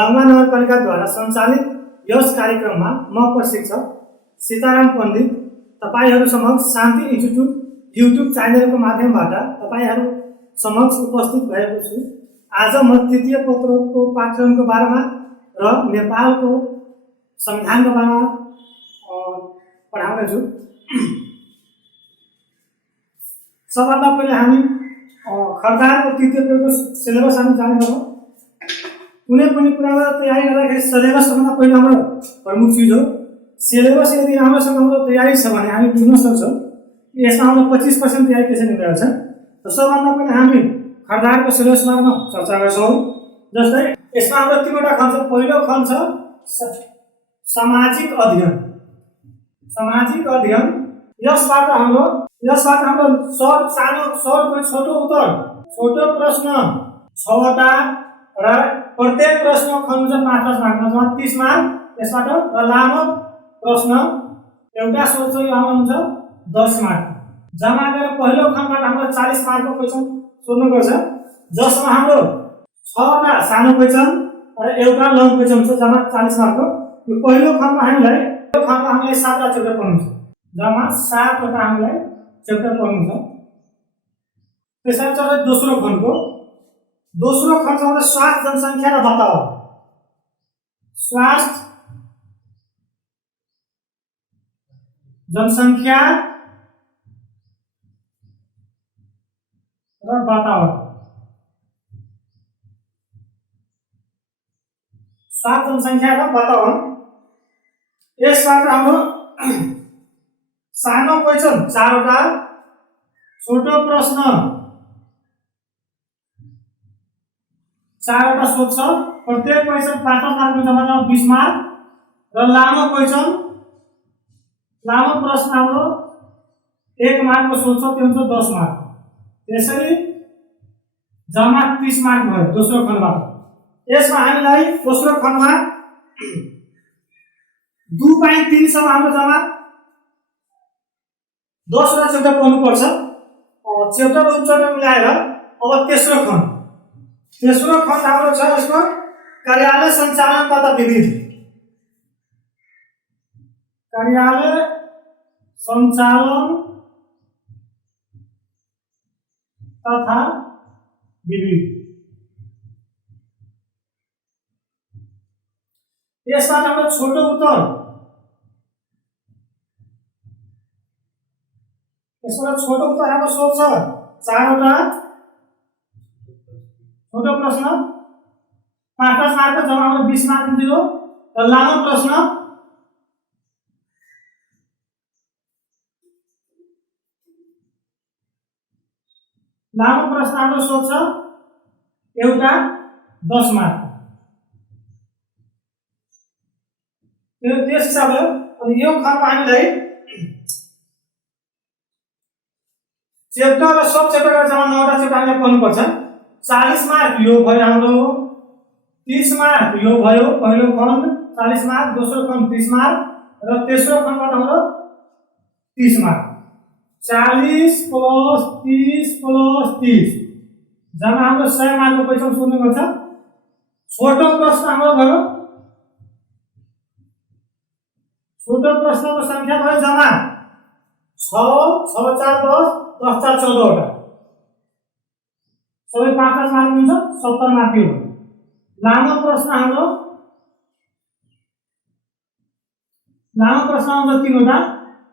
खलङ्गा नगरपालिकाद्वारा सञ्चालित यस कार्यक्रममा म प्रशिक्षक सीताराम पण्डित तपाईहरू समक्ष शान्ति इन्स्टिट्युट युट्युब च्यानलको माध्यमबाट तपाईहरू समक्ष उपस्थित भएको छु। आज म तृतीय पत्रको पाठ्यक्रमको बारेमा र नेपालको संविधानको बारेमा पढाउनेछु। सबभन्दा पहिले हामी खर्दारको तृतीय पत्रको सिलेबस हामी जाने गरौँ। कुनै पनि कुरामा तयारी गर्दाखेरि सिलेबस सबभन्दा पहिलो हाम्रो प्रमुख चिज हो। सिलेबस यदि राम्रोसँग हाम्रो तयारी छ भने हामी बुझ्न सक्छौँ कि यसमा हाम्रो 25% तयारी कसरी भइरहेको छ। र सबभन्दा पहिले हामी खर्दारको सिलेबस बारेमा चर्चा गर्छौँ। जस्तै यसमा हाम्रो तीनवटा खण्ड छ। पहिलो खण्ड छ सामाजिक अध्ययन। सामाजिक अध्ययन यसबाट हाम्रो छोटो उत्तर, छोटो प्रश्न 6वटा र प्रत्येक प्रश्न खण्ड छ 5 मार्कमा 30 मार्क। यसबाट र लामो प्रश्न एउटा सोध्छ यो आउनुहुन्छ 10 मार्क। जम्मा गरेर पहिलो खण्डबाट हाम्रो 40 मार्कको क्वेशन सोध्नुपर्छ, जसमा हाम्रो 6वटा सानो क्वेशन र एउटा लङ क्वेशन छ, जम्मा 40 मार्कको। यो पहिलो खण्डमा हामीलाई 7वटा च्याप्टर पढ्नु छ, जम्मा 7वटा हामीलाई च्याप्टर पढ्नु छ। त्यसैले चाहिँ दोस्रो खण्ड हाम्रो स्वास्थ्य, जनसङ्ख्या र वातावरण। स्वास्थ्य, जनसङ्ख्या र वातावरण। स्वास्थ्य, जनसङ्ख्या र वातावरण। यसबाट हाम्रो सानो क्वेशन 4वटा, छोटो प्रश्न 4वटा सोध्छ। प्रत्येक क्वेशन 5 मार्कको जम्मा 20 मार्क र लामो क्वेशन, लामो प्रश्न हाम्रो 1 मार्कको सोध्छ, त्यो हुन्छ 10 मार्क। त्यसरी जम्मा 30 मार्क भयो दोस्रो खण्डबाट। यसमा हामीलाई दोस्रो खण्डमा 2/3 सम्म हाम्रो जम्मा 10वटा च्याप्टर पढ्नुपर्छ। च्याप्टर उपचाप्टर मिलाएर अब तेस्रो खण्ड हाम्रो छ यसमा कार्यालय सञ्चालन तथा विधि। कार्यालय सञ्चालन तथा विधि। यसबाट हाम्रो छोटो उत्तर, हाम्रो सोध्छ 4वटा, छोटो प्रश्न 5 मार्कको जम्मा हाम्रो 20 मार्क दियो र लामो प्रश्न हाम्रो सोध्छ एउटा 10 मार्क। त्यस हिसाबले अनि यो खण्डमा हामीलाई च्याप्टर र सब च्याप्टरका जम्मा 9वटा च्याप्टर हामीले पढ्नुपर्छ। 40 मार्क यो भयो हाम्रो, 30 मार्क यो भयो पहिलो खण्ड 40 मार्क, दोस्रो खण्ड 30 मार्क र तेस्रो खण्डबाट हाम्रो 30 मार्क। 40 + 30 + 30 जम्मा हाम्रो 100 मार्कको क्वेशन सोध्नुपर्छ। छोटो प्रश्न हाम्रो भयो, छोटो प्रश्नको संख्या भयो जम्मा 6, 6 × 4 = 10, 10 × 4 = 14वटा। सबै 5 मार्क हुन्छ, 70 मार्क हो। लामो प्रश्न हाम्रो 3वटा,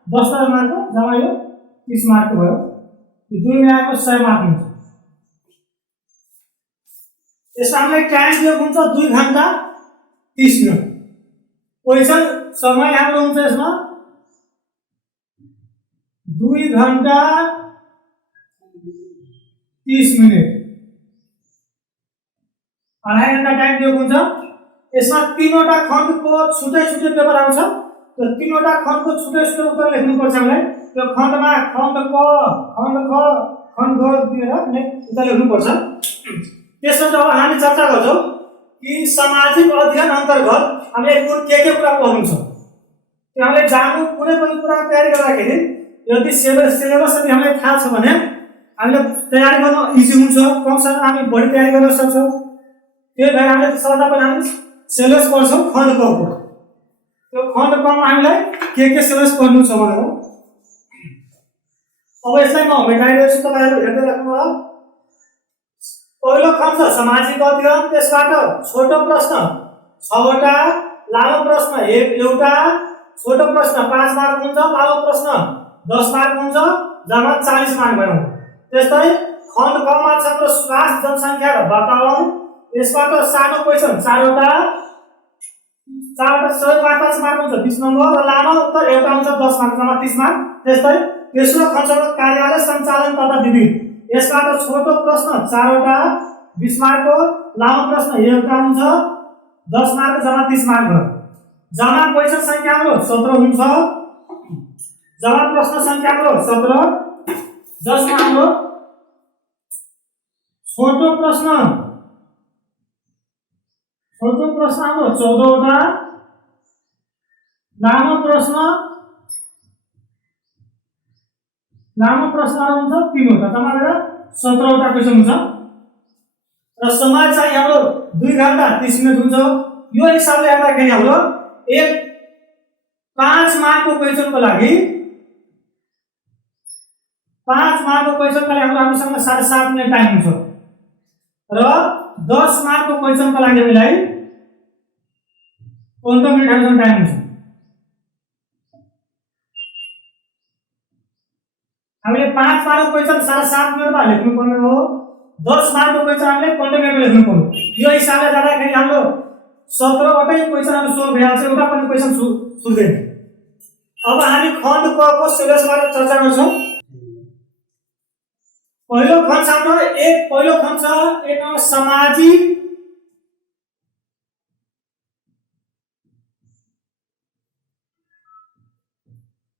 10 मार्कको जम्मा यो 30 मार्क भयो। यो दुई मिलाएको 100 मार्क हुन्छ। यसमा हामीलाई टाइम दिएको हुन्छ 2 घण्टा 30 मिनट। क्वेशन समय हाम्रो हुन्छ यसमा 2 घण्टा 30 मिनट, 2.5 घण्टा टाइम दिएको हुन्छ। यसमा 3वटा खण्डको छुट्टै पेपर आउँछ। त्यो 3वटा खण्डको छुट्टै उत्तर लेख्नुपर्छ हामीलाई। त्यो खण्डमा खण्ड क, खण्ड ख, खण्ड ग दिएर उत्तर लेख्नुपर्छ। त्यसपछि अब हामी चर्चा गर्छौँ कि सामाजिक अध्ययन अन्तर्गत हामीले कुन के कुरा पढ्नु छ। त्यो हामीले जान्नु, कुनै पनि कुरा तयारी गर्दाखेरि यदि सिलेबस यदि हामीलाई थाहा छ भने हामीले तयारी गर्न इजी हुन्छ, कमसेकम हामी बढी तयारी गर्न सक्छौँ। त्यही भएर हामीले सबभन्दा पहिला हामी सिलेबस पढ्छौँ खण्ड क को। त्यो खण्ड क मा हामीलाई के सिलेबस पढ्नु छ भने हो। अब यसलाई म मेटाइदिन्छु, तपाईहरु हेर्दै राख्नु होला। पहिलो खण्ड छ सामाजिक अध्ययन, त्यसबाट छोटो प्रश्न 6 वटा, लामो प्रश्न एउटा, छोटो प्रश्न 5 मार्क हुन्छ, लामो प्रश्न 10 मार्क हुन्छ, जम्मा 40 मार्क भयो। त्यस्तै खण्ड क मा छ स्वास्थ्य, जनसंख्या र वातावरण, यसबाट सानो क्वेशन 4 वटा सबै 5 मार्क हुन्छ, 20 नम्बर, र लामो उत्तर एउटा हुन्छ 10 मार्क, जम्मा 30 मार्क। त्यस्तै तेस्रो खण्ड छ कार्यालय सञ्चालन तथा विविध, यसबाट छोटो प्रश्न 4 वटा 20 मार्कको, लामो प्रश्न एउटा हुन्छ 10 मार्क, जम्मा 30 मार्क भयो। जम्मा क्वेशन संख्या हाम्रो 17 हुन्छ, जम्मा प्रश्न संख्या हाम्रो 17, जसमा हाम्रो छोटो प्रश्न हाम्रो 14 वटा, लामो प्रश्नहरु हुन्छ 3 वटा, जम्मा गरेर 17 वटा क्वेशन हुन्छ। र समय चाहिँ हाम्रो 2 घण्टा 30 मिनेट हुन्छ। यो हिसाबले हेर्दाखेरि हाम्रो 5 मार्कको क्वेशनको लागि 5 मार्कको क्वेशनका लागि हामीसँग 7.5 मिनेट टाइम हुन्छ, र 10 मार्कको क्वेशनको लागि हामीलाई 15 मिनेट हामीसँग टाइम हुन्छ। हामीले 5 मार्कको क्वेशन 7.5 मिनेटमा लेख्नु पर्ने हो, 10 मार्कको क्वेशन हामीले 15 मिनेटमा लेख्नु पर्यो। यो हिसाबले जाँदाखेरि हाम्रो 17 वटै क्वेशनहरु सोल्भ भइहाल्छ, एउटा पनि क्वेशन छुट्दैन। अब हामी खण्ड क को सिलेबसबाट चर्चा गर्छौं। पहिलो खण्ड छ हाम्रो पहिलो खण्ड छ एक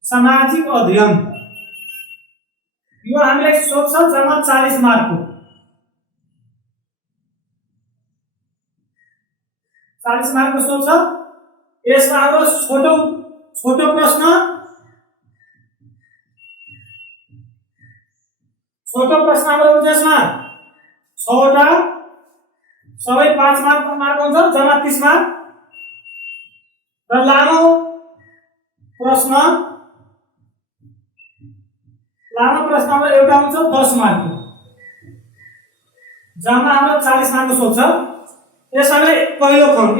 सामाजिक अध्ययन। यो हामीलाई सोध्छ जम्मा 40 मार्कको, 40 मार्कको सोध्छ। यसमा हाम्रो छोटो प्रश्न हाम्रो हुन्छ, यसमा 6 वटा, सबै 5 मार्क हुन्छ, जम्मा 30 मार्क, र लामो प्रश्न हाम्रो एउटा हुन्छ 10 मार्कको, जम्मा हाम्रो 40 मार्कको सोध्छ। यसमा पहिलो खण्ड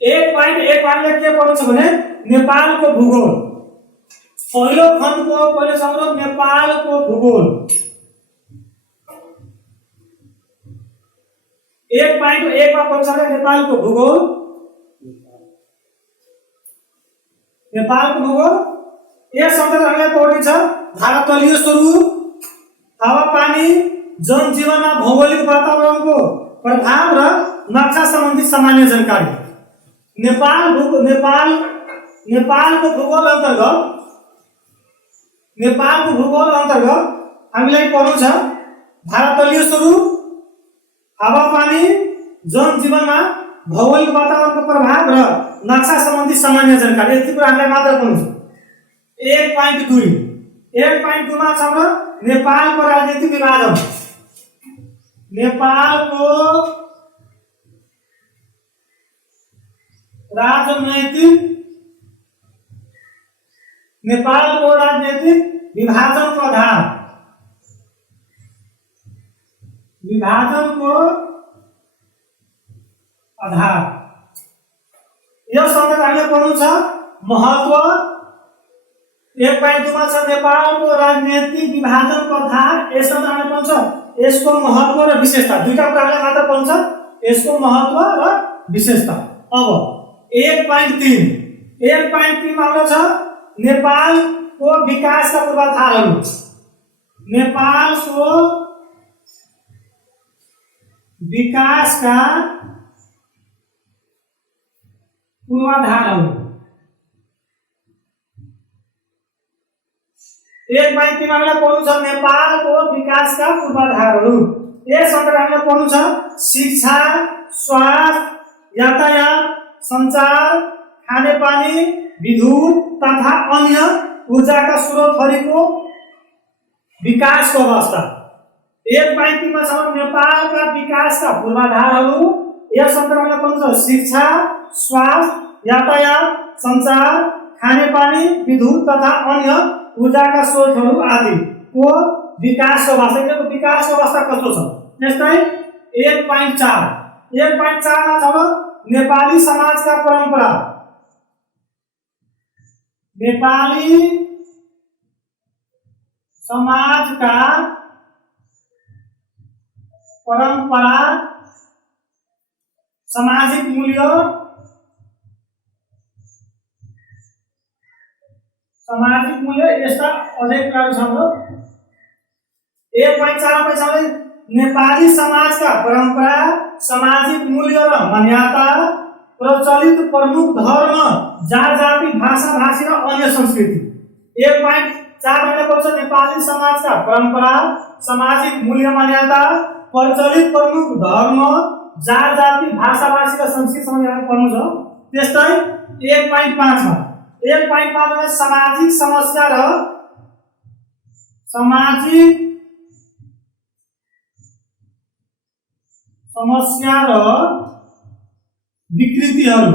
1.1 हामीले के पढ्नु छ भने नेपालको भूगोल। पहिलो खण्डको पहिलो छ हाम्रो नेपालको भूगोल। 1.1 मा पढ्छ नेपालको भूगोल। यस अन्तर्गत हामीलाई पढ्नु छ भारतलीय स्वरूप, हावापानी, जनजीवनमा भौगोलिक वातावरणको प्रभाव र नक्सा सम्बन्धी सामान्य जानकारी। नेपालको भूगोल अन्तर्गत हामीलाई पढ्नु छ भारतलीय स्वरूप, हावापानी, जनजीवनमा भौगोलिक वातावरणको प्रभाव र नक्सा सम्बन्धी सामान्य जानकारी। यति कुरा हामीलाई मात्र पढ्नु छ। 1.2 मा छ हाम्रो नेपालको राजनीतिक विभाजन। नेपालको राजनीतिक विभाजनको आधार। यस अन्तर्गत हामीले पढ्नु छ महत्व। 1.2 मा छ नेपालको राजनीतिक विभाजनको आधार। यसमा हामीले पढ्नु छ यसको महत्व र विशेषता। दुईटा कुरा हामीले मात्र पढ्नु छ, यसको महत्व र विशेषता। अब 1.3 मा आउँछ नेपालको विकासका पूर्वाधारहरू। नेपालको विकासका पूर्वाधारहरू। 1.3 मा हामीले पढ्नु छ नेपालको विकासका पूर्वाधारहरू। यस अन्तर्गत हामीले पढ्नु छ शिक्षा, स्वास्थ्य, यातायात, सञ्चार, खानेपानी, विद्युत तथा अन्य ऊर्जाका स्रोतहरूको विकासको अवस्था। 1.3 मा छ नेपालका विकासका पूर्वाधारहरू यस अन्तर्गत पर्छ शिक्षा, स्वास्थ्य, यातायात, सञ्चार, खानेपानी, विद्युत तथा अन्य ऊर्जाका स्रोतहरू आदिको विकासको अवस्था। यिनीहरूको विकासको अवस्था कस्तो छ? त्यस्तै 1.4 मा छ नेपाली समाजका परम्परा। नेपाली समाजका परम्परा, सामाजिक मूल्य, यस्ता अझै कुराहरू छन्। 1.4 मा छ नेपाली समाजका परम्परा, सामाजिक मूल्य र मान्यता, प्रचलित प्रमुख धर्म, जात जाति, भाषा भाषी र अन्य संस्कृति। 1.4 मा पर्छ नेपाली समाजका परम्परा, सामाजिक मूल्य, मान्यता, प्रचलित प्रमुख धर्म, जात जाति, भाषा भाषी र संस्कृति सम्बन्धी पढ्नु छ। त्यस्तै 1.5 मा सामाजिक समस्या र विकृतिहरू,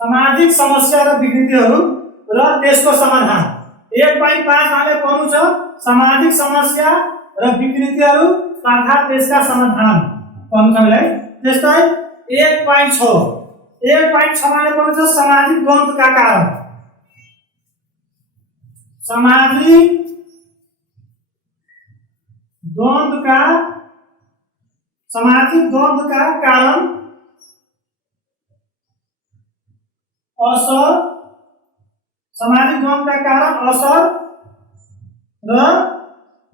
सामाजिक समस्या र विकृतिहरू र त्यसको समाधान। 1.5 मा पढ्नु छ सामाजिक समस्या र विकृतिहरू तथा त्यसका समाधान पढ्नु छ हामीलाई। त्यस्तै 1.6 मा पढ्नु छ सामाजिक द्वन्द्वका कारण। सामाजिक द्वन्द्वका कारण, असर, सामाजिक द्वन्द्वका कारण, असर र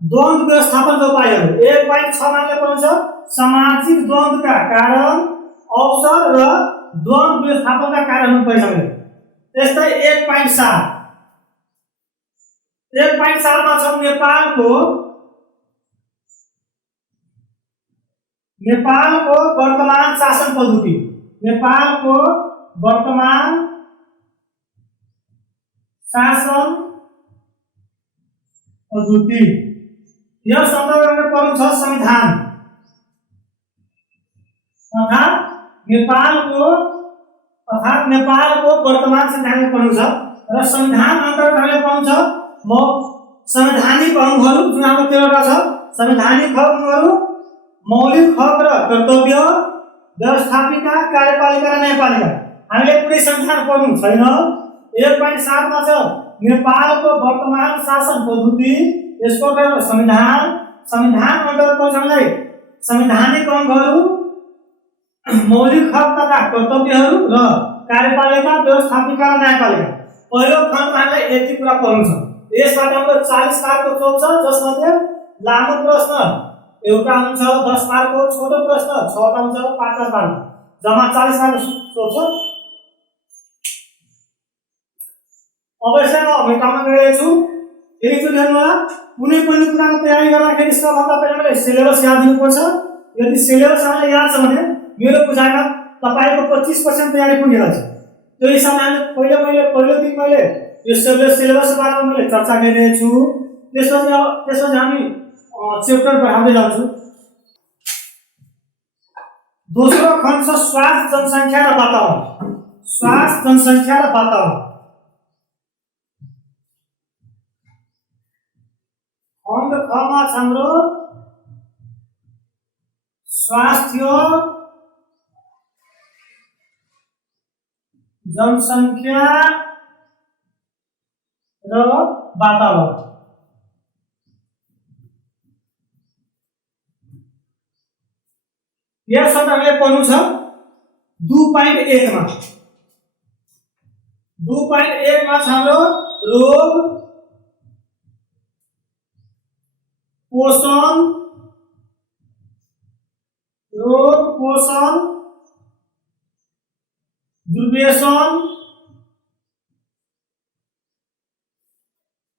द्वन्द्व व्यवस्थापन उपायहरू। 1.6 मा पर्छ सामाजिक द्वन्द्वका कारण, अवसर र द्वन्द्व व्यवस्थापनका कारणहरू परिचय। त्यस्तै 1.7 मा छ नेपालको वर्तमान शासन पद्धति। नेपालको वर्तमान शासन पद्धति। यस अन्तर्गत पर्नु छ संविधान, नेपालको वर्तमान संविधान पर्नु छ र संविधान अन्तर्गत पर्नु छ संवैधानिक अंगहरू जुन हाम्रो 13 छ। संवैधानिक अंगहरू मौलिक हक र कर्तव्य, व्यवस्थापिका, कार्यपालिका र न्यायपालिका। हामीले पुरै संविधान पढ्नु छैन। 1.7 मा छ नेपालको वर्तमान शासन पद्धति, यसको संविधान। संविधान अन्तर्गत पर्छलाई संवैधानिक अंगहरू, मौलिक हक तथा कर्तव्यहरू र कार्यपालिका, व्यवस्थापिका र न्यायपालिका। पहिलो खण्डमा हामीलाई यति कुरा पढ्नु छ। यसबाट हाम्रो 40 मार्कको चोक छ, जसमध्ये लामो प्रश्न एउटा हुन्छ 10 मार्कको, छोटो प्रश्न 6 टा हुन्छ 5 मार्क, जम्मा 40 मार्कको चोक छ। अब यसलाई म मेटाउन गइरहेछु। एकचोटि हेर्नुहोला, कुनै पनि कुराको तयारी गर्दाखेरि सबभन्दा पहिला हामीले सिलेबस याद दिनुपर्छ। यदि सिलेबस हामीलाई याद छ भने मेरो बुझाइमा तपाईको 25% तयारी पुगिरहेछ। त्यो हिसाबले मैले यो सिलेबसको बारेमा मैले चर्चा गरिरहेको छु। त्यसपछि हामी च्याप्टर बढाउँदै जान्छौँ। दोस्रो खण्ड छ स्वास्थ्य, जनसङ्ख्या र वातावरण। स्वास्थ्य, जनसङ्ख्या र वातावरण। खण्ड ख मा छ हाम्रो स्वास्थ्य, जनसङ्ख्या र वातावरण। यस हामीले पढ्नु छ 2.1 मा। 2.1 मा छ हाम्रो रोग, पोषण, दुर्व्यसन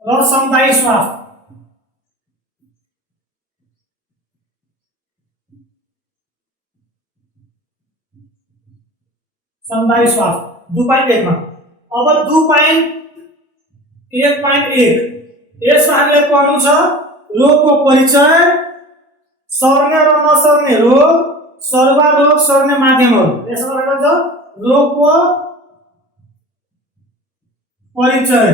र समुदाय स्वास्थ्य। समुदाय स्वास्थ्य 2.1 मा। अब 2.1.1 यसमा हामीले पढ्नु छ रोगको परिचय, सर्ने र नसर्ने रोग, सर्वारोग सर्ने माध्यमहरू। यसमा रहेको छ रोगको परिचय।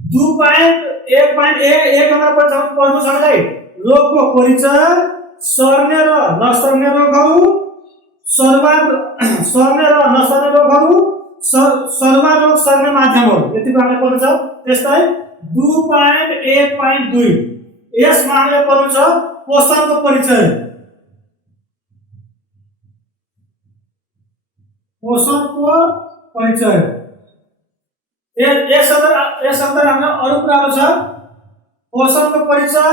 2.1.1 नम्बर पढ्नु छ है। रोगको परिचय, सर्ने र नसर्ने रोगहरू, सर्ने र नसर्ने रोगहरू, सर्वारोग सर्ने माध्यमहरू। यति हामीले पढ्नु छ। त्यस्तै 2.1.2 यसमा हामीले पढ्नु छ पोषणको परिचय। पोषणको परिचय यसअन्तर्गत हाम्रो अरू कुराहरू छ। पोषणको परिचय,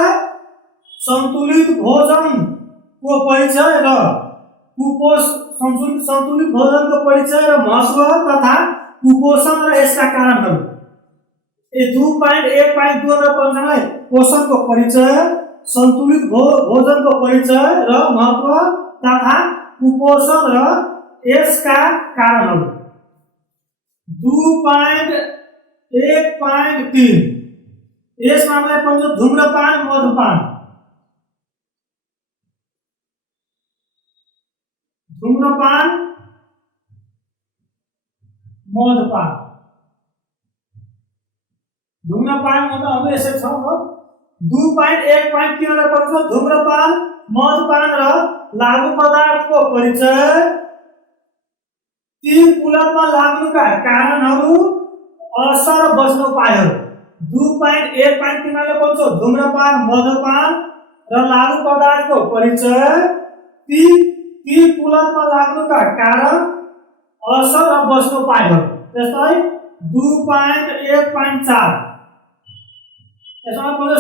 सन्तुलित भोजनको परिचय र सन्तुलित भोजनको परिचय र महत्त्व तथा कुपोषण र यसका कारणहरू। 2.1.2 मा पढ्नुलाई पोषणको परिचय, सन्तुलित भोजनको परिचय र महत्त्व तथा कुपोषण र यसका कारणहरू। 2.1.3 यसमा हामीलाई पढ्नु छ धूम्रपान मधुपान। धूम्रपान मधुपान। धूम्रपान मतलब यसै छ। 2.1.3 मा पढ्नु छ धूम्रपान मधुपान र लागु पदार्थको परिचय, ती कुलतमा लाग्नुका कारणहरू, असर बच्ने उपायहरू। 2.1.3 मा पढ्नु छ धूम्रपान मधुपान र लागु पदार्थको परिचय, ती कुलतमा लाग्नुका कारण, असर र बच्ने उपायहरू। त्यस्तै 2.1.4 यसमा पढ्नु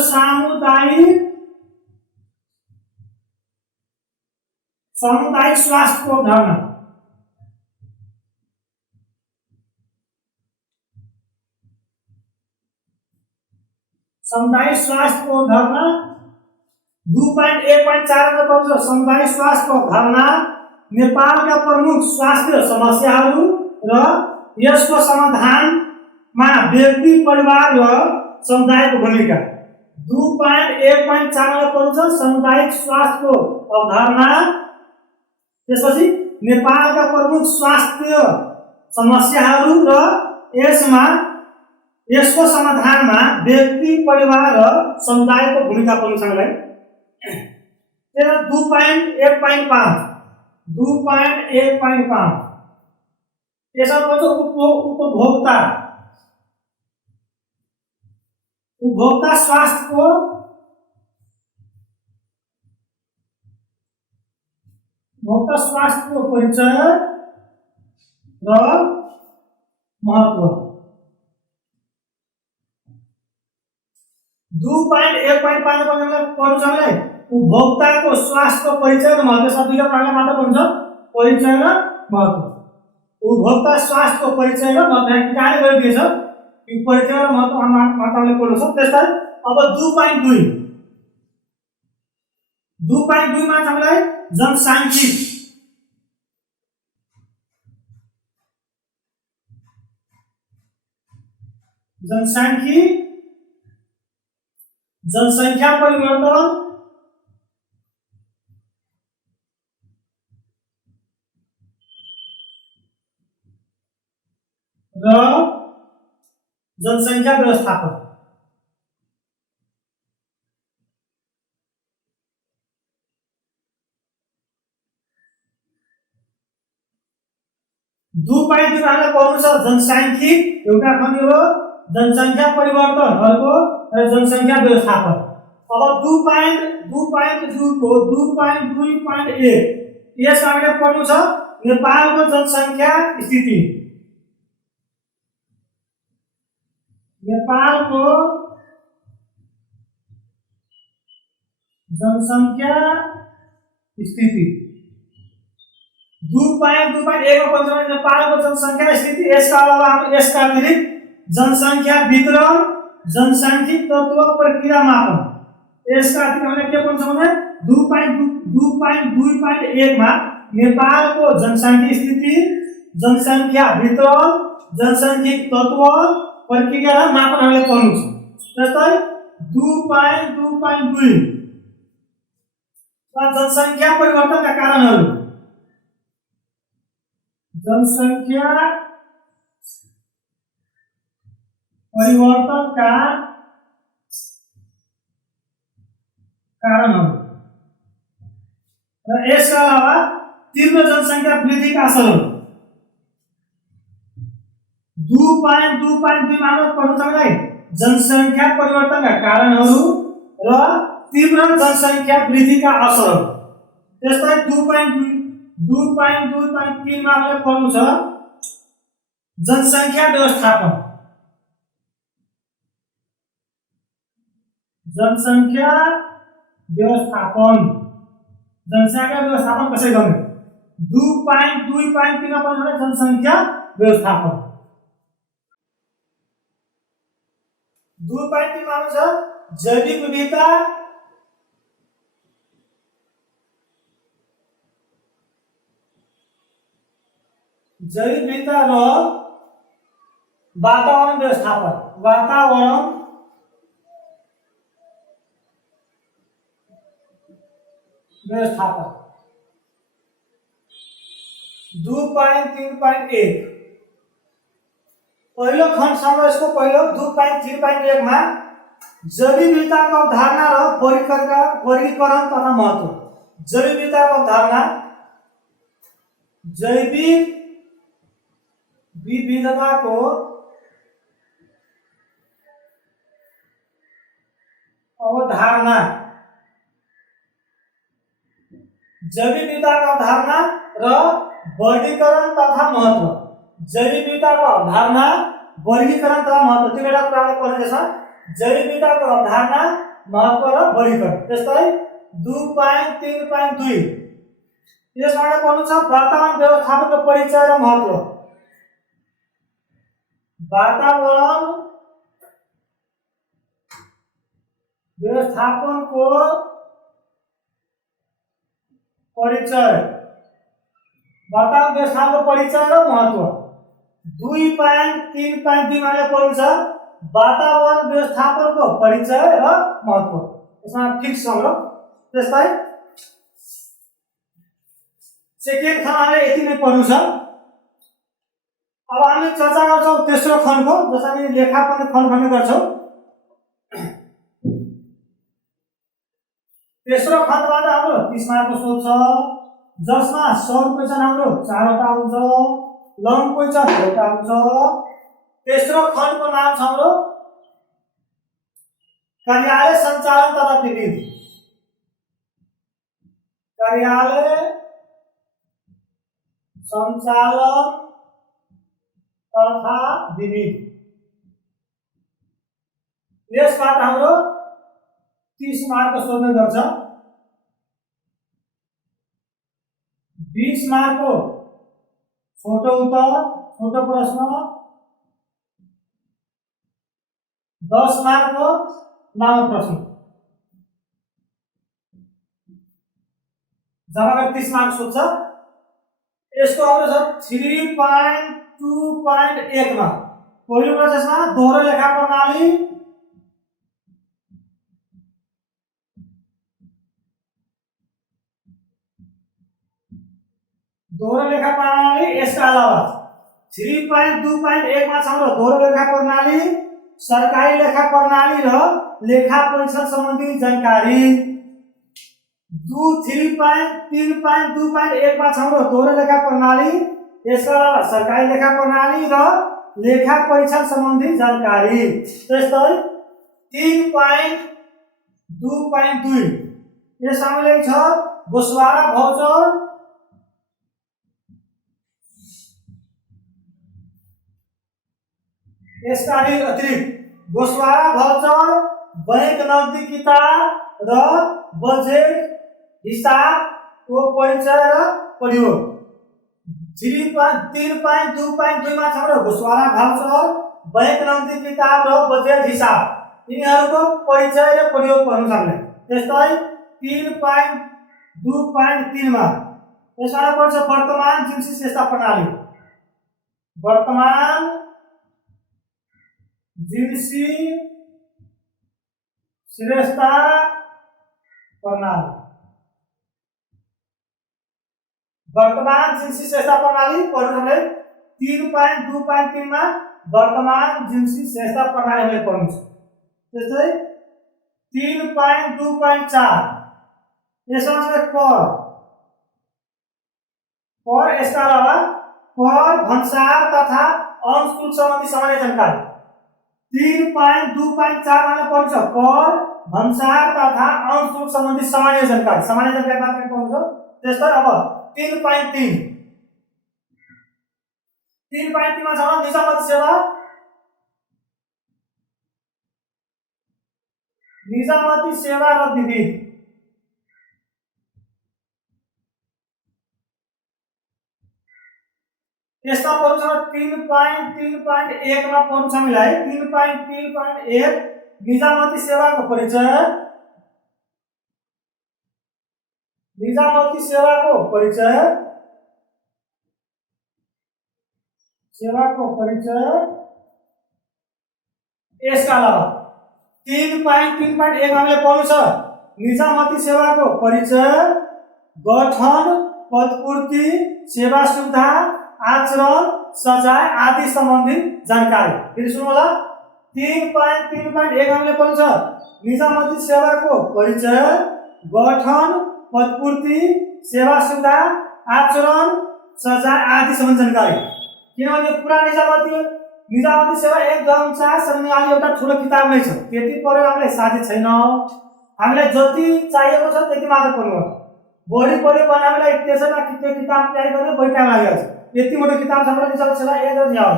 सामुदायिक स्वास्थ्यको अवधारणा। सामुदायिक स्वास्थ्यको अवधारणा। 2.1.4 मा पढ्नु छ सामुदायिक स्वास्थ्यको अवधारणा, नेपालका प्रमुख स्वास्थ्य समस्याहरू र यसको समाधानमा व्यक्ति, परिवार र समुदायको भूमिका। 2.1.4 मा पढ्नु छ सामुदायिक स्वास्थ्यको अवधारणा, त्यसपछि नेपालका प्रमुख स्वास्थ्य समस्याहरू र यसको समाधानमा व्यक्ति, परिवार र समुदायको भूमिका पढ्नु छ हामीलाई। 2.1.5 यसमा पढ्नु उपभोक्ता स्वास्थ्यको परिचय र महत्त्व। 2.1.5 मा पढ्नु छ हामीलाई उपभोक्ताको स्वास्थ्यको परिचय र महत्त्व। सब दुईटा प्रकारले मात्र पढ्नु छ, परिचय र महत्त्व। उपभोक्ता स्वास्थ्यको परिचय र महत्त्व कहाँले गरिदिएछ, यो परिचय र महत्त्व मात्राले पढ्नु छ। त्यस्तै अब 2.2 मा हामीलाई जनसङ्ख्या परिवर्तन र जनसङ्ख्या व्यवस्थापन। 2.2 मा पढ्नु छ जनसाङ्ख्यिक एउटा खण्ड हो, जनसङ्ख्या परिवर्तन अर्को र जनसङ्ख्या व्यवस्थापन। अब 2.2.1 यसमा हामीले पढ्नु छ नेपालको जनसङ्ख्या स्थिति। नेपालको जनसङ्ख्या स्थिति। 2.1 मा पढ्नु नेपालको जनसङ्ख्या स्थिति। यसका अलावा यसका अतिरिक्त जनसङ्ख्या वितरण, जनसाङ्ख्यिक तत्व प्रक्रिया मापन। यसका अतिरिक्त हामीले के पढ्छौँ भने 2.2.1 मा नेपालको जनसङ्ख्या स्थिति, जनसङ्ख्या वितरण, जनसाङ्ख्यिक तत्व प्रक्रिया र मापन हामीले पढ्नु छ। जस्तै 2.2 2.2 जनसङ्ख्या परिवर्तनका कारणहरू जनसङ्ख्या परिवर्तनका कारणहरू र यसका अलावा तीव्र जनसङ्ख्या वृद्धिका असरहरू 2.2 मा हाम्रो पढ्नु छ जनसङ्ख्या परिवर्तनका कारणहरू र तीव्र जनसङ्ख्या वृद्धिका असरहरू। त्यस्तै 2.2.3 मा हामीले पढ्नु छ जनसङ्ख्या व्यवस्थापन। जनसङ्ख्या व्यवस्थापन कसरी गर्ने? 2.2.3 मा पढ्नु छ जनसङ्ख्या व्यवस्थापन। 2.3 मा छ जैविक विविधता र वातावरण व्यवस्थापन। 2.3.1 पहिलो खण्डसँग यसको पहिलो 2.3.1 मा जैविक विविधताको अवधारणा र वर्गीकरण तथा महत्त्व। जैविक विविधताको अवधारणा जैविक विविधताको अवधारणा र वर्गीकरण तथा महत्त्व। जैविक विविधताको अवधारणा वर्गीकरण तथा महत्त्व त्यो बेला कुराले पर्ने छ। जैविक विविधताको अवधारणा महत्त्व र वर्गीकरण। त्यस्तै 2.3.2 यसबाट पढ्नु छ वातावरण व्यवस्थापनको परिचय र महत्त्व। वातावरण व्यवस्थापनको परिचय र महत्त्व। 2.3.2 मा पढ्नु छ वातावरण व्यवस्थापनको परिचय र महत्त्व। यसमा फिक्स हाम्रो। त्यस्तै सेकेन्ड खण्डले यति नै पढ्नु छ। अब हामी चर्चा गर्छौं तेस्रो खण्डको, जसरी लेखा पनि खण्ड भन्ने गर्छौं। तेस्रो खण्डबाट हाम्रो 30 मार्कको सोध छ, जसमा सर्ट क्वेशन हाम्रो 4 वटा हुन्छ, लङ क्वेशन 2 वटा हुन्छ। तेस्रो खण्डको नाम छ हाम्रो कार्यालय सञ्चालन तथा विविध। कार्यालय सञ्चालन तथा विविध। यसबाट हाम्रो 30 मार्क सोध्ने गर्छ। 20 मार्कको छोटो उत्तर, छोटो प्रश्न, 10 मार्कको लामो प्रश्न। जम्मा 30 मार्क सोध्छ। यसको हाम्रो छ 3.2.1 मा पहिलो कुरा यसमा दोहोरो लेखा प्रणाली यसका अलावा 3.2.1 मा छ हाम्रो दोहोरो लेखा प्रणाली, सरकारी लेखा प्रणाली र लेखा परीक्षण सम्बन्धी जानकारी। 3.2.1 मा छ हाम्रो दोहोरो लेखा प्रणाली, यसका अलावा सरकारी लेखा प्रणाली र लेखा परीक्षण सम्बन्धी जानकारी। त्यस्तै 3.2.2 यसमा छ गोसवारा भाउचर यसका अतिरिक्त गोसवारा भाउचर, बैंक नगदी किताब र बजेट हिसाबको परिचय र प्रयोग। 3.2.2 मा छ गोसवारा भाउचर, बैंक नगदी किताब र बजेट हिसाब यिनीहरूको परिचय र प्रयोग गर्नु सक्ने। त्यस्तै 3.2.3 मा यसमा पर्छ वर्तमान जिन्सी श्रेष्ठता प्रणाली। वर्तमान जिन्सी श्रेष्ठता प्रणाली वर्तमान जिन्सी शेषता प्रणाली पढ्नु हामीले 3.2.3 मा वर्तमान जिन्सी शेषता प्रणाली हामीले पढ्नु छ। त्यस्तै 3.2.4 यसमा चाहिँ कर यसका अलावा कर भन्सार तथा अंश शुल्क सम्बन्धी सामान्य जानकारी 3.2.4 मा पढ्नु छ कर भन्सार तथा अंश शुल्क सम्बन्धी सामान्य जानकारी मात्र पढ्नु छ। त्यस्तै अब 3.3 मा छ निजामती सेवा र विविध यसमा पढ्नु छ 3.3.1 मा पढ्नु छ हामीलाई 3.3.1 निजामती सेवाको परिचय यसका अलावा 3.3.1 हामीले पढ्नु छ निजामती सेवाको परिचय गठन पदपूर्ति सेवा सुविधा आचरण सजाय आदि सम्बन्धित जानकारी। फेरि सुन्नु होला 3.3.1 हामीले पढ्नु छ निजामती सेवाको परिचय गठन पदपूर्ति सेवा सुविधा आचरण सजाय आदि सम्बन्धी जानकारी। किनभने पुरा निजामती सेवा 1-2-4 सर्वनियाली एउटा ठुलो किताब नै छ, त्यति पढेर हामीलाई साध्य छैन। हामीलाई जति चाहिएको छ त्यति मात्र पढ्नु हो। बढी पढ्यो भने हामीलाई त्यसैमा त्यो किताब तयारी गर्न बढी टाइम लागिहाल्छ। यति मोटो किताब छ भने निजामती सेवा 1-2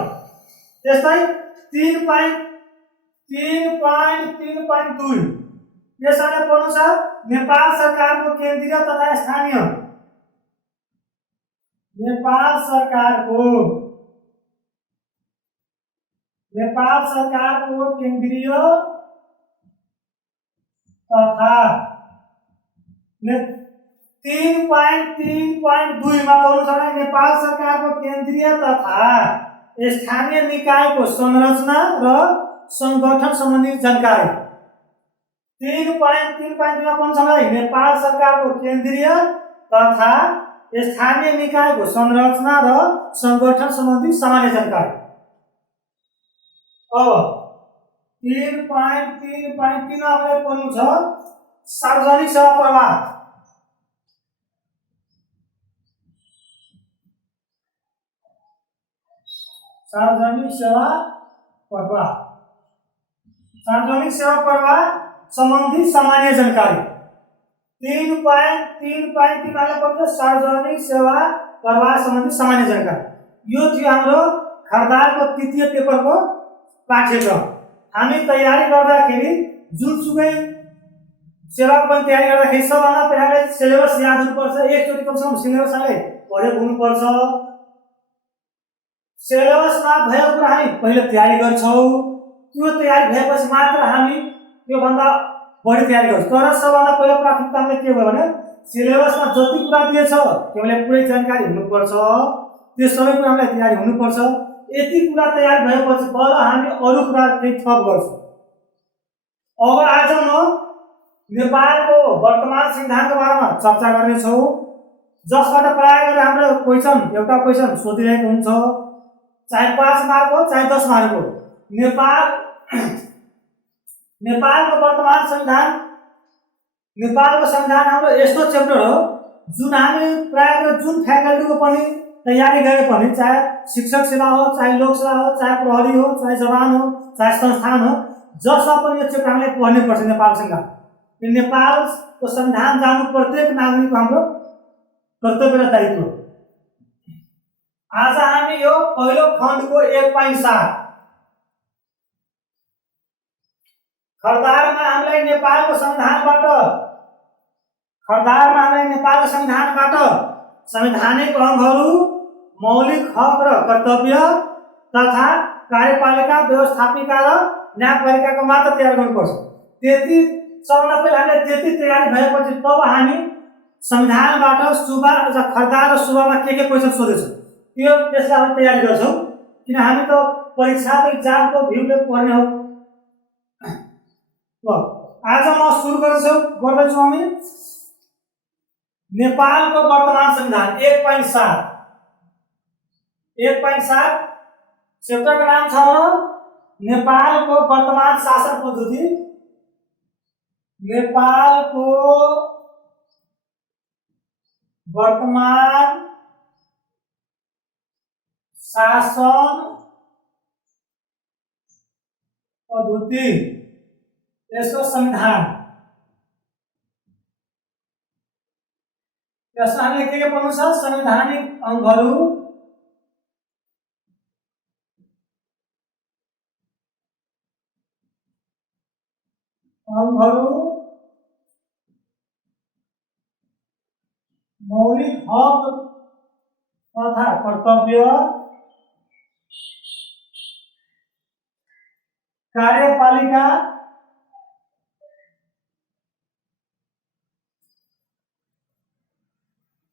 त्यस्तै 3.3.2 यसमा पढ्नु छ नेपाल सरकारको केन्द्रीय तथा स्थानीय नेपाल सरकारको केन्द्रीय तथा 3.3.2 मा पढ्नु छ नेपाल सरकारको केन्द्रीय तथा स्थानीय निकायको संरचना र संगठन सम्बन्धी जानकारी। 3.3.2 मा पढ्नु छ नेपाल सरकारको केन्द्रीय तथा स्थानीय निकायको संरचना र संगठन सम्बन्धी सामान्य जानकारी। अब 3.3.3 मा हामीले पढ्नु छ सार्वजनिक सेवा प्रवाह। सार्वजनिक सेवा प्रवाह सम्बन्धी सामान्य जानकारी। 3.3.3 मा पढ्नु सार्वजनिक सेवा प्रवाह सम्बन्धी सामान्य जानकारी। यो थियो हाम्रो खरदारको तृतीय पेपरको पाठ्यक्रम। हामी तयारी गर्दाखेरि जुनसुकै सेवाको पनि तयारी गर्दाखेरि सबभन्दा पहिला सिलेबस याद हुनुपर्छ। एकचोटि कमसेकम सिलेबस हामीले पढेको हुनुपर्छ। सिलेबसमा भएको कुरा हामी पहिले तयारी गर्छौँ, त्यो तयारी भएपछि मात्र हामी त्योभन्दा बढी तयारी गर्छौँ। तर सबभन्दा पहिलो प्राथमिकता हामीले के भयो भने सिलेबसमा जति कुरा दिएछ त्यसले पुरै जानकारी हुनुपर्छ, त्यो सबै कुरा हामीलाई तयारी हुनुपर्छ। यति कुरा तयारी भएपछि बल्ल हामी अरू कुरा केही थप गर्छौँ। अब आज म नेपालको वर्तमान संविधानको बारेमा चर्चा गर्नेछौँ, जसबाट प्राय गरी हाम्रो एउटा क्वेसन सोधिरहेको हुन्छ, चाहे 5 मार्क हो चाहे 10 मार्क हो। नेपालको वर्तमान संविधान हाम्रो यस्तो च्याप्टर हो जुन हामी प्राय गरी जुन फ्याकल्टीको पनि तयारी गरे पनि, चाहे शिक्षक सेवा हो चाहे लोक सेवा हो चाहे प्रहरी हो चाहे जवान हो चाहे संस्थान हो, जसमा पनि यो च्याप्टर हामीले पढ्नै पर्छ। नेपाल संविधान, नेपालको संविधान जान्नु प्रत्येक नागरिकको हाम्रो कर्तव्य र दायित्व। आज हामी यो पहिलो खण्डको 1.7 खरदारमा हामीलाई नेपालको संविधानबाट संवैधानिक अंगहरू, मौलिक हक र कर्तव्य तथा कार्यपालिका व्यवस्थापिका र न्यायपालिकाको मात्र तयारी गर्नुपर्छ। त्यति सबभन्दा पहिला हामीले त्यति तयारी भएपछि तब हामी संविधानबाट खरदार र सुब्बामा के क्वेसन सोधेछौँ त्यसलाई हामी तयारी गर्छौँ। किन हामी त परीक्षाको इक्जामको भ्यूले पढ्ने हो। आज म सुरु गर्दैछु हामी नेपालको वर्तमान संविधान 1.7 चैप्टरको नाम छ नेपालको वर्तमान शासन पद्धति। नेपालको वर्तमान शासन पद्धति, यसको संविधान। यसमा हामीले के पढ्नु छ? संवैधानिक अंगहरू, मौलिक हक तथा कर्तव्य, कार्यपालिका,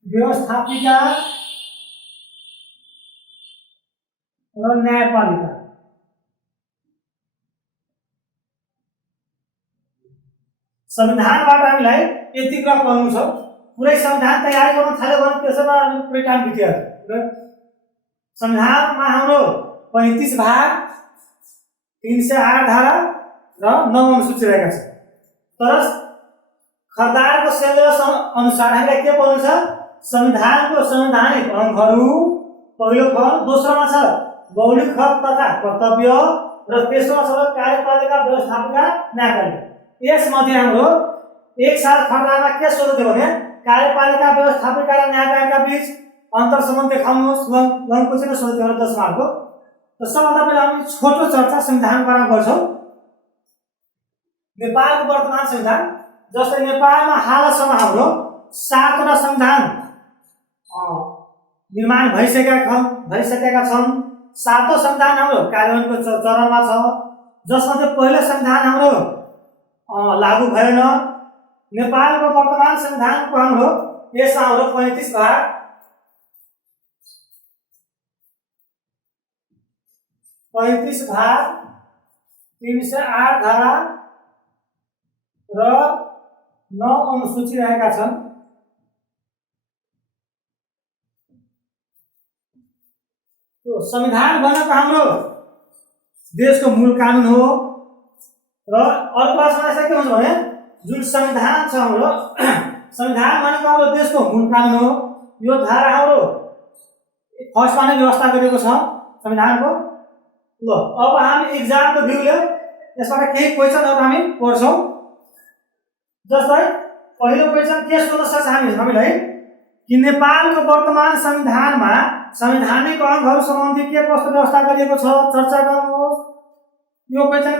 व्यवस्थापिका र न्यायपालिका। संविधानबाट हामीलाई यति कुरा पढ्नु छ। पुरै संविधान तयारी गर्न थाल्यो भने त्यसमा पुरै टाइम बित्यो। संविधानमा हाम्रो 35 भाग, 308 धारा र 9 अनुसूची रहेका छन्। तर खरदारको सिलेबस अनुसार हामीलाई के पढ्नु छ? संविधानको संवैधानिक अंगहरू पहिलो खण्ड, दोस्रोमा छ मौलिक हक तथा कर्तव्य र तेस्रोमा छ कार्यपालिका, व्यवस्थापिका, न्यायपालिका। यसमध्ये हाम्रो एक साल खरदारमा के सोध्यो भने कार्यपालिका, व्यवस्थापिका र न्यायपालिका बीच अन्तर सम्बन्ध देखाउनुहोस्। लङ्कुचिन सोध्यो 10 मार्कको। त सबभन्दा पहिला हामी छोटो चर्चा संविधानबारे गर्छौं। नेपालको वर्तमान संविधान, जस्तै नेपालमा हालसम्म हाम्रो 7वटा संविधान निर्माण भइसकेका छन्। 7औं संविधान हाम्रो कार्यान्वयनको चरणमा छ, जसमध्ये पहिलो संविधान हाम्रो लागू भएन। नेपालको वर्तमान संविधानको हाम्रो 35 भाग, 308 धारा र 9 अनुसूची रहेका छन्। संविधान भनेको हाम्रो देशको मूल कानुन हो। र अर्को भाषामा यसलाई के भन्छ भने जुन संविधान छ हाम्रो, संविधान भनेको हाम्रो देशको मूल कानुन हो। यो धारा हाम्रो फर्स्टमा नै व्यवस्था गरिएको छ संविधानको। ल अब हामी एक्जामको भ्यूले यसबाट केही क्वेशनहरु हामी पढ्छौं। जस्तै पहिलो क्वेशन के सोध्न सक्छ हामीलाई कि नेपालको वर्तमान संविधानमा संवैधानिक अंगहरू सम्बन्धी के कस्तो व्यवस्था गरिएको छ, चर्चा गर्नुहोस्। यो क्वेशन,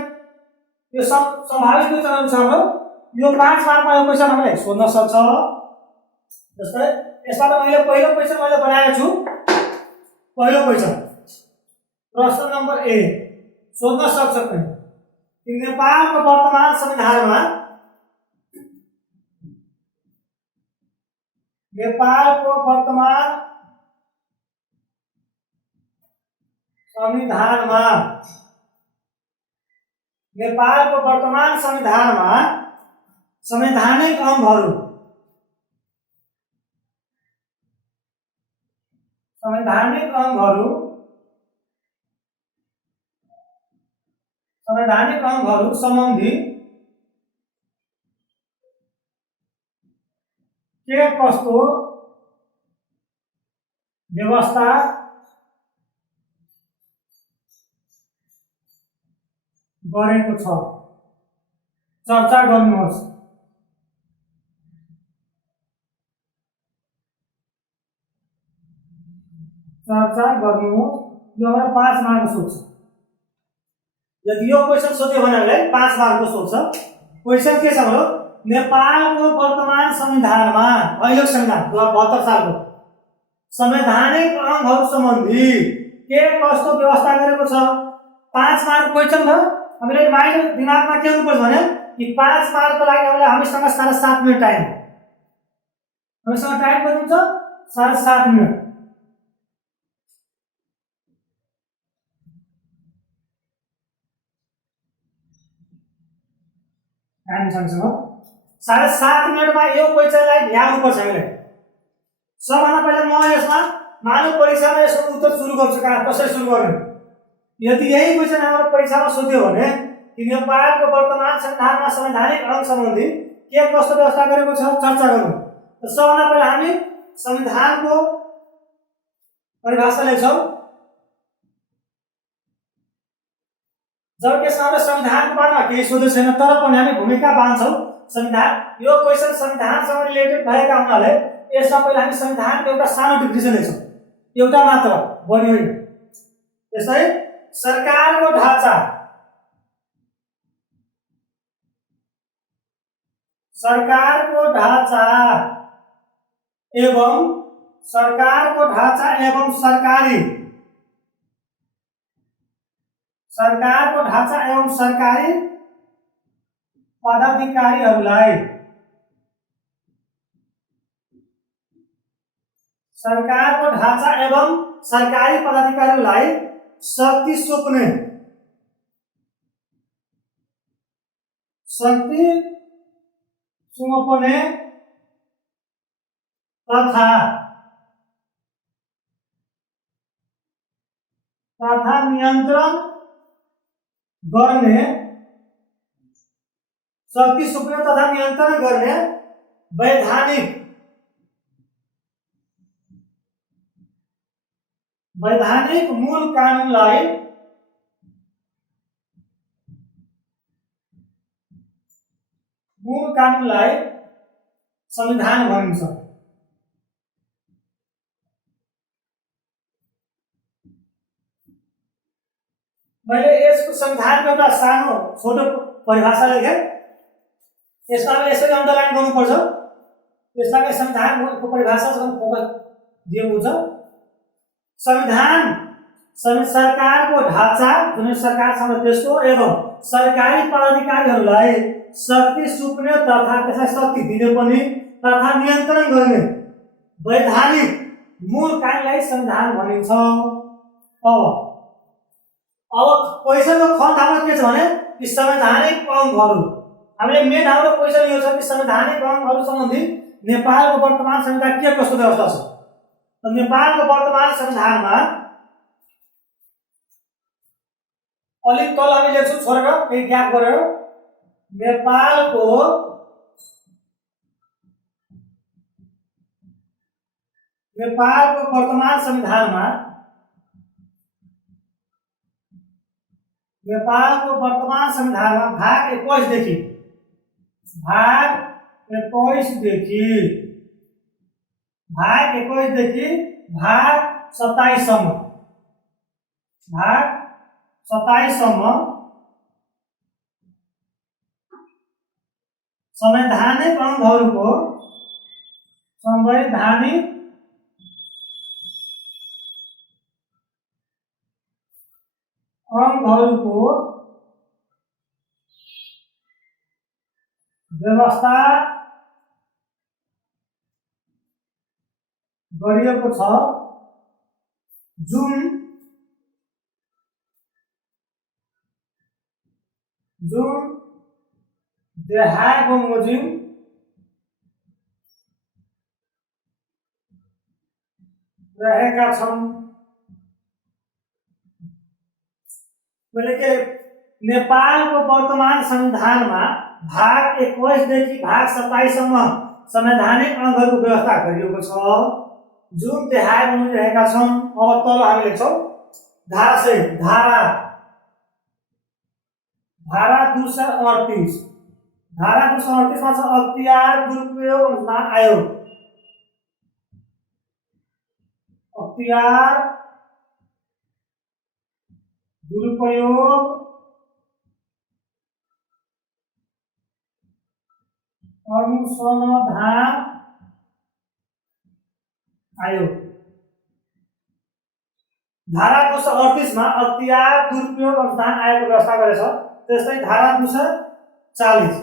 यो सम्भावित क्वेशनहरु छ हाम्रो। यो 5 मार्कमा यो क्वेशन हामीले सोध्न सक्छ। जस्तै यसबाट मैले पहिलो क्वेशन बनाएको छु। पहिलो क्वेशन प्रश्न नम्बर 1 सोध्न सक्छ कि नेपालको वर्तमान संविधानमा नेपालको वर्तमान संविधानमा संवैधानिक अंगहरू, सम्बन्धी के कस्तो व्यवस्था गरेको छ, चर्चा गर्नुहोस्। यो 5 मार्क सोध्छ। यदि यो क्वेशन सोध्यो भने हामीलाई 5 मार्क सोध्छ। क्वेशन के छ हाम्रो? नेपालको वर्तमान संविधानमा, पहिलो संविधान 72 सालको संवैधानिक अंगहरू सम्बन्धी के कस्तो व्यवस्था गरेको छ। 5 मार्क क्वेशन हो। हामीले माइन्ड दिमागमा के हुनुपर्छ भने कि 5 मार्कको लागि हामीसँग 7.5 मिनेट टाइम। हामीसँग टाइम कति हुन्छ? 7.5 मिनेट। काम सँगसँग 7.5 मिनेटमा यो क्वेशनलाई भ्याउनुपर्छ हामीले। सबभन्दा पहिला म यसमा मानव परीक्षामा यसको उत्तर सुरु गर्छु। कसरी सुरु गर्ने? यदि यही क्वेशन हाम्रो परीक्षामा सोध्यो भने कि नेपालको वर्तमान संविधानमा संवैधानिक अंग सम्बन्धी के कस्तो व्यवस्था गरेको छ चर्चा गरौँ। त सबभन्दा पहिला हामी संविधानको परिभाषा लेख्छौँ। जब त्यसमा हाम्रो संविधानको बारेमा केही सोधेको छैन तर पनि हामी भूमिका बाँध्छौँ। संविधान यो क्वेशन संविधानसँग रिलेटेड भएका हुनाले यसमा पहिला हामी संविधानको एउटा सानो डिफिनेसन लेख्छौँ, एउटा मात्र, बढी होइन। त्यसै सरकारको ढाँचा, सरकारको ढाँचा एवं सरकारी पदाधिकारीहरूलाई शक्ति सुँप्ने तथा नियन्त्रण गर्ने वैधानिक मूल कानुनलाई संविधान भनिन्छ। मैले यसको संविधानको एउटा सानो छोटो परिभाषा लेखेँ। यसमा अब यसरी अन्डरलाइन गर्नुपर्छ। यसलाई संविधानको परिभाषासँग फोकस दिएको हुन्छ। संविधान सरकारको ढाँचा जुन सरकारसँग त्यसको एवं सरकारी पदाधिकारीहरूलाई शक्ति सुँप्ने तथा त्यसलाई शक्ति दिने पनि तथा नियन्त्रण गर्ने वैधानिक मूल कानुनलाई संविधान भनिन्छ। अब क्वेशनको खण्ड हाम्रो के छ भने कि संवैधानिक अंगहरू। हामीले मेन हाम्रो क्वेशन यो छ कि संवैधानिक अंगहरू सम्बन्धी नेपालको वर्तमान संविधान के कस्तो व्यवस्था छ। त नेपालको वर्तमान संविधानमा अलिक तल हामी लेख्छौँ छोडेर केही ग्याप गरेर नेपालको वर्तमान संविधानमा भाग 21 देखि भाग 27 सम्म संवैधानिक अंगहरूको व्यवस्था गरिएको छ जुन देहाय बमोजिम रहेका छन्। मैले के नेपालको वर्तमान संविधानमा भाग 21 देखि भाग 27 सम्म संवैधानिक अंगहरूको व्यवस्था गरिएको छ जुन देहाय बमोजिम रहेका छन्। अब तल हामी लेख्छौँ धारा 238 मा छ अख्तियार दुरुपयोग अनुसन्धान आयोग। अख्तियार दुरुपयोग अनुसंधान आयोग। धारा 238 मा अख्तियार दुरुपयोग अनुसन्धान आयोगको व्यवस्था गरेछ। त्यस्तै धारा 240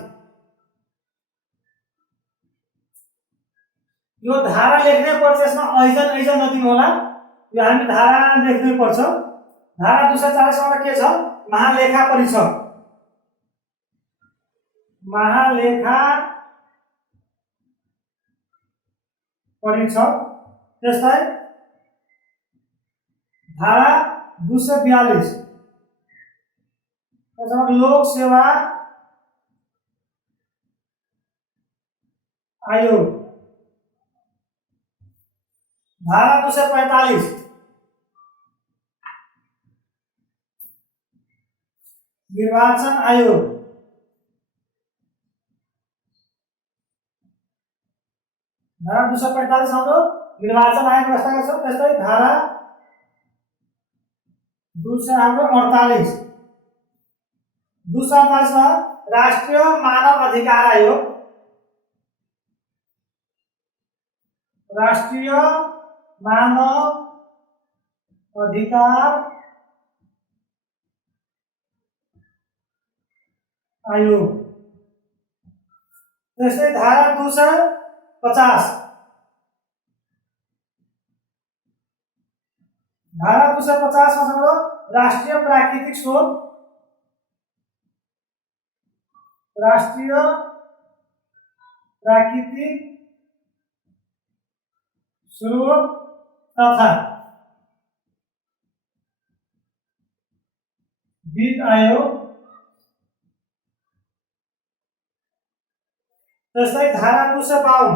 यो धारा लेख्ने पर्छ। यसमा ऐजन नदिनु होला, यो हामी धारा लेख्नै पर्छ। धारा 240 मा के छ? महालेखा परीक्षक महालेखा परीक्षक। त्यस्तै धारा 242 लोक सेवा आयोग। धारा 245 निर्वाचन आयोग। धारा 245 हाम्रो निर्वाचन आयोग व्यवस्था गर्छ। त्यस्तै धारा 248 मा राष्ट्रिय मानव अधिकार आयोग। राष्ट्रिय मानव अधिकार आयोग। त्यस्तै धारा 250 धारा 250 मा हाम्रो राष्ट्रिय प्राकृतिक स्रोत। राष्ट्रिय प्राकृतिक स्रोत तथा वित्त आयोग। त्यस्तै धारा 252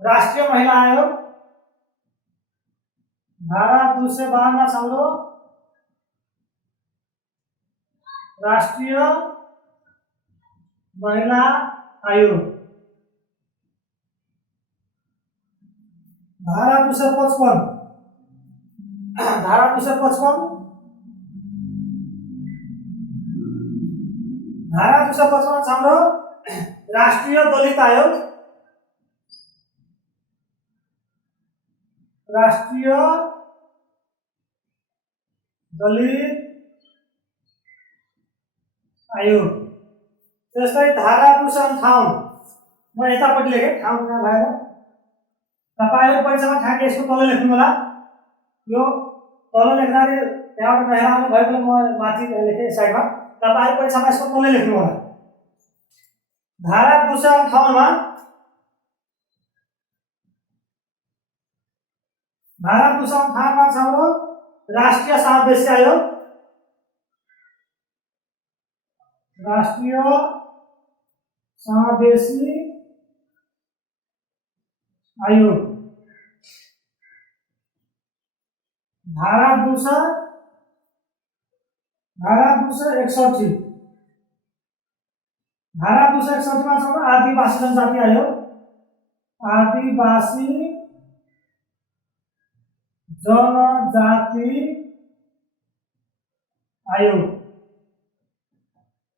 राष्ट्रिय महिला आयोग। धारा 252 मा हाम्रो राष्ट्रिय महिला आयोग। धारा 255 धारा 255 हाम्रो राष्ट्रिय दलित आयोग। राष्ट्रिय दलित आयोग। त्यस्तै धारा 258 म यतापट्टि लेखेँ, ठाउँ कहाँ भएर तपाईहरु परीक्षामा ठ्याक्कै यसको तल लेख्नु होला। यो तल लेख्दाखेरि त्यहाँबाट नहेराउनु भएकोले म माथि लेखेँ साइडमा। तपाईहरु परीक्षामा यसको तल लेख्नु होला। धारा 258 मा धारा 258 मा हाम्रो राष्ट्रिय समावेशी आयोग। राष्ट्रिय समावेशी आयोग। धारा 261 धारा 261 मा छ आदिवासी जनजाति आयोग। आदिवासी जनजाति आयोग।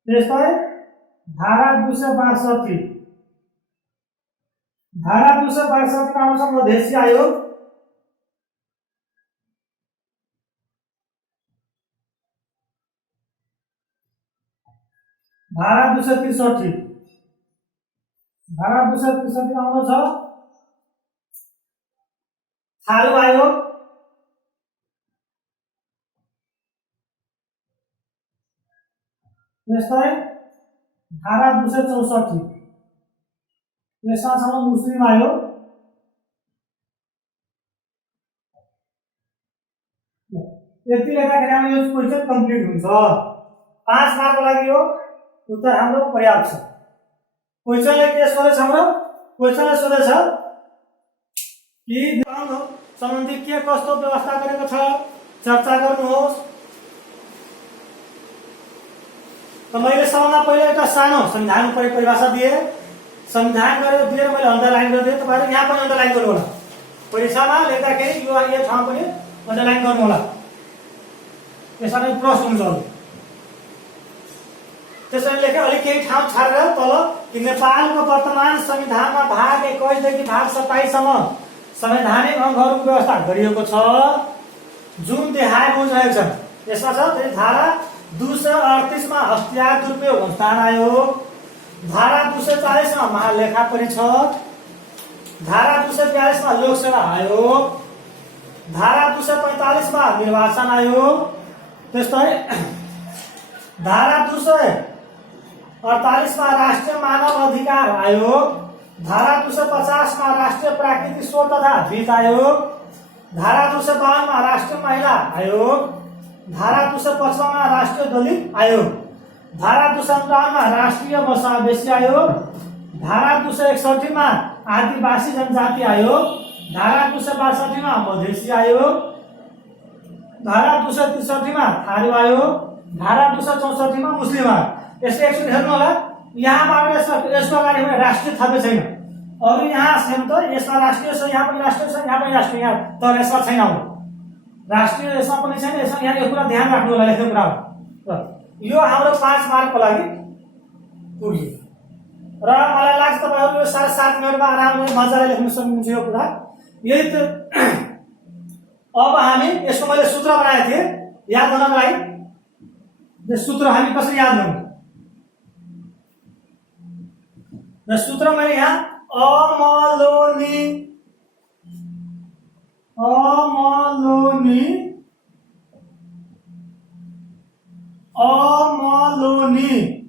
त्यस्तै धारा 262 धारा 262 मा आउँछ मधेसी आयोग। धारा 263 धारा 263 मा आउँछ थारू आयोग। त्यस्तै धारा 264 यसमा छ मुस्लिम आयोग। यति लेख्दाखेरि हाम्रो यो क्वेशन कम्प्लिट हुन्छ। 5 मार्कको लागि यो उत्तर हाम्रो पर्याप्त छ। क्वेशनले के सोधेछ हाम्रो? क्वेशनले सोधेछ कि निबन्ध सम्बन्धी के कस्तो व्यवस्था गरेको छ चर्चा गर्नुहोस्। तो मैले सबभन्दा पहिला एउटा सानो संविधान परिभाषा दिए। संविधान गरेर दिएर मैले अन्डरलाइन गरिदिएँ। तपाईहरु यहाँ पनि अन्डरलाइन गर्नु होला। परीक्षामा लेख्दाखेरि यो ठाउँ पनि अन्डरलाइन गर्नु होला। त्यसैले प्रश्न हुन्छ। त्यसैले लेखे अलि केही ठाउँ छाडेर तल कि नेपालको वर्तमान संविधानमा भाग 21 देखि भाग 27 सम्म संवैधानिक अंगहरूको व्यवस्था गरिएको छ जुन देहाय बुझाएको छ। यसमा छ धारा 238 मा हस्तियार दुरुपयोग अनुसन्धान आयोग। धारा 240 मा महालेखा परीक्षक। धारा 242 मा लोक सेवा आयोग। धारा 245 मा निर्वाचन आयोग। त्यस्तै धारा 248 48 राष्ट्रिय मानव अधिकार आयोग, धारा 250 राष्ट्रिय प्राकृतिक स्रोत तथा वित्त आयोग, धारा 252 राष्ट्रिय महिला आयोग, धारा 255 राष्ट्रिय दलित आयोग, धारा 257 राष्ट्रिय समावेशी आयोग, धारा 261 आदिवासी जनजाति आयोग, धारा 262 मधेसी आयोग, धारा 263 थारू आयोग, धारा 264 मुस्लिम आयोग। यसले एकचोटि हेर्नु होला, यहाँबाट यसको अगाडि पनि राष्ट्रिय थपे छैन। अरु यहाँ छन् त, यसमा राष्ट्रिय छ, यहाँ पनि राष्ट्रिय छ, यहाँ पनि राष्ट्रिय, यहाँ तर यसमा छैन। राष्ट्रिय यसमा पनि छैन, यसमा यहाँ यो कुरा ध्यान राख्नु होला, लेख्ने कुरा हो। यो हाम्रो 5 मार्कको लागि पुग्यो र मलाई लाग्छ तपाईहरु यो 7.5 मिनेटमा आरामले मजाले लेख्न सक्नुहुन्छ यो कुरा। यही त अब हामी यसको मैले सूत्र बनाएको थिएँ याद गर्नको लागि। यो सूत्र हामी कसरी याद गर्नु? र सूत्र मैले यहाँ अमलोनी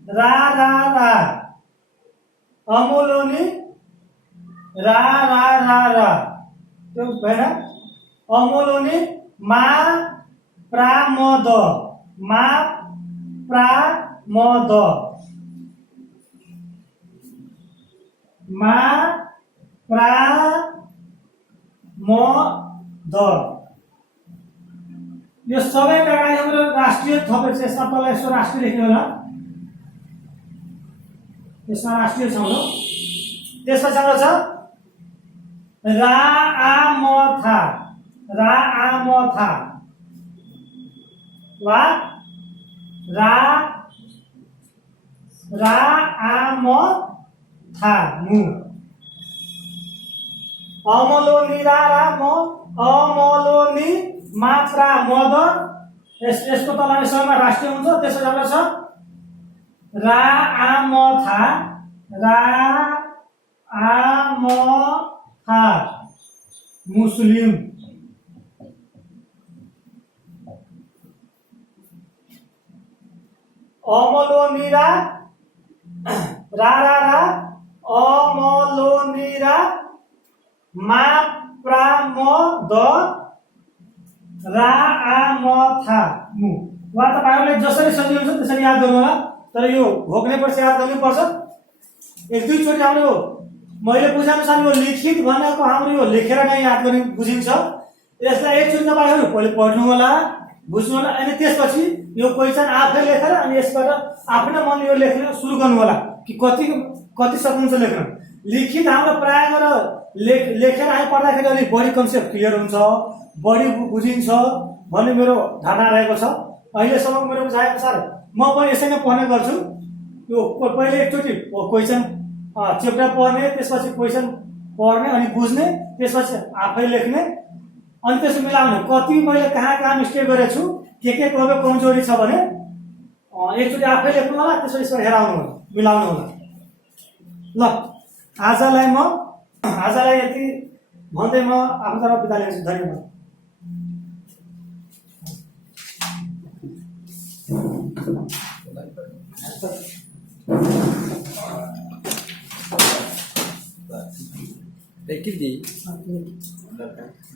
रा रा रा, अमलोनी रा रा रा रा, त्यो भएन। अमलोनी मा प्रा म द, मा प्रा म द, मा प्रा म द। यो सबै अगाडि हाम्रो राष्ट्रिय थपेको छ। यसमा तल यसो राष्ट्रिय लेख्नु होला, यसमा राष्ट्रिय छ हो। त्यसपछि हाम्रो छ रा आ म था, रा आ म था, वा रा रा आ म था मु। अमलोनी रा रा म, अमलोनी मात्रा मद। यसको तल सबैमा राष्ट्रिय हुन्छ। त्यसपछि हाम्रो छ रा आ म था, रा आ म था मुस्लिम। अमलोनीरा रा रा रा, अमलोनीरा मा प्रा म द, रा आ म था मु। वा तपाईहरुले जसरी सजिलो हुन्छ त्यसरी याद गर्नु होला, तर यो भोग्ने पछि याद गर्नु पर्छ। एक दुई चोटि हाम्रो मैले बुझे अनुसार यो लिखित भनेको हाम्रो यो लेखेर नै याद गर्ने बुझिन्छ। यसलाई एकचोटि तपाईहरु पहिले पढ्नु होला, बुझ्नु होला, अनि त्यसपछि यो क्वेशन आफै लेखेर अनि यसबाट आफ्नै मनले यो लेख्न सुरु गर्नु होला कि कति सक्नुहुन्छ लेख्न। लिखित हाम्रो प्राय गरेर लेखेर हामी पढ्दाखेरि अलि बढी कन्सेप्ट क्लियर हुन्छ, बढी बुझिन्छ भन्ने मेरो धारणा रहेको छ। अहिलेसम्म मेरो बुझाइ अनुसार म पनि यसै नै पढ्ने गर्छु। यो पहिले एकचोटि क्वेशन च्याप्टर पढ्ने, त्यसपछि क्वेशन पढ्ने अनि बुझ्ने, त्यसपछि आफै लेख्ने अनि त्यसो मिलाउने। कति मैले कहाँ मिस्टेक गरेको छु, के कहिले कमजोरी छ भने एकचोटि आफै लेख्नु होला, त्यसपछि यसमा हेराउनु होला, मिलाउनु होला। ल आजलाई यति भन्दै म आफ्नो तर्फ बिदा लिन्छु। धन्यवाद। देखिए